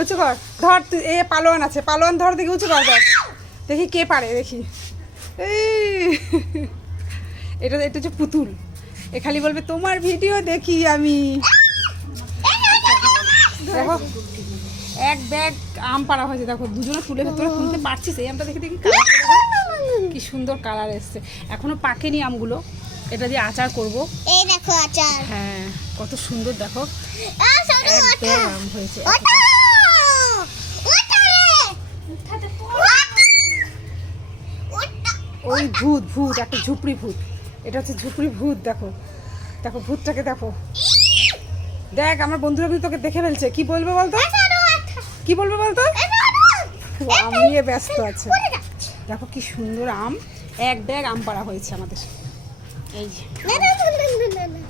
উঁচু কর। ধর তুই এ পালোয়ান আছে। পালোয়ান ধর দেখি উঁচু কর ধর। দেখি কে পারে দেখি। এটা এটা হচ্ছে পুতুল। এ খালি বলবে তোমার ভিডিও দেখি আমি। দেখো। এক ব্যাগ আম পাড়া হয়েছে দেখো। দুজনে তুলে ভেতরে তুলতে পারছিস? এই আমটা দেখে দেখি কি সুন্দর কালার এসছে। এখনও পাকেনি আমগুলো। এটা দিয়ে আচার করব। এই দেখো আচার। হ্যাঁ কত সুন্দর দেখো। ব্যাগ আম হয়েছে। রে। ওঠা। ওই ভূত ভূত একটা ঝুপড়ি ভূত। এটা হচ্ছে ঝুপড়ি ভূত দেখো। দেখো ভূতটাকে দেখো। দেখ আমার বন্ধুরা কিন্তু তোকে দেখে ফেলছে। কি বলবে বলতো। কি বলবে বলতো? আম নিয়ে ব্যস্ত আছে। দেখো কি সুন্দর আম। এক ব্যাগ আম পাড়া হয়েছে আমাদের। এই না,